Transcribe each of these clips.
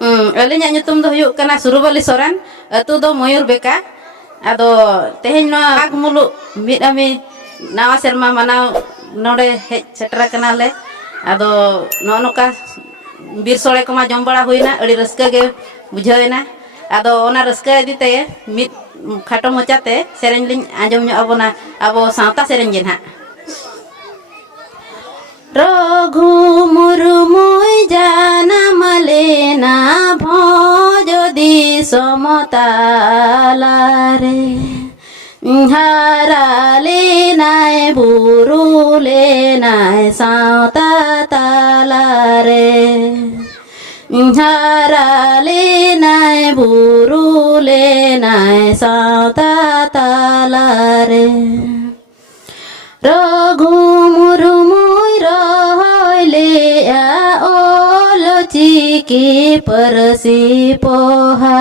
Alinya nyutum do huyuk kana Surubali Soran, atu do Moyur Beka. Ado teheny no ag mulu mid ami nawa serma manaw node hej setera kanale. Ado no noka bir sore ko ma jom bada huina adi raska ge bujhawena. Ado ona raska idi te mid khato mochate sereng lin anjom nyo abona abo sawta sereng gen ha. Raghu murmui jana malena bhojodi somotalare harale nai burule nai sauta talare harale nai burule nai sauta talare Raghu murmui roile a olo chiki persi poha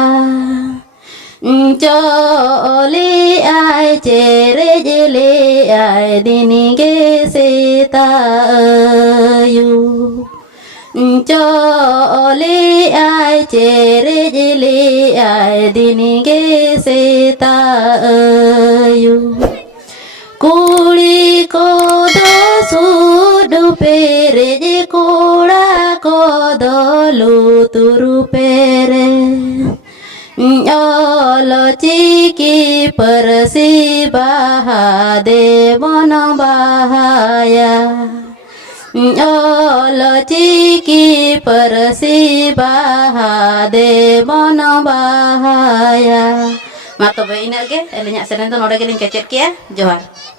choli ai chere jele ai dinige seta ayu choli ai chere jele ai dinige seta ayu Kuli kodo sudu pere je koda kodo luturu pere Olo chiki persi bahade bono bahaya Olo chiki persi bahade bono bahaya Ma tobe ina ge elinya senen to node geling kecet kia Johar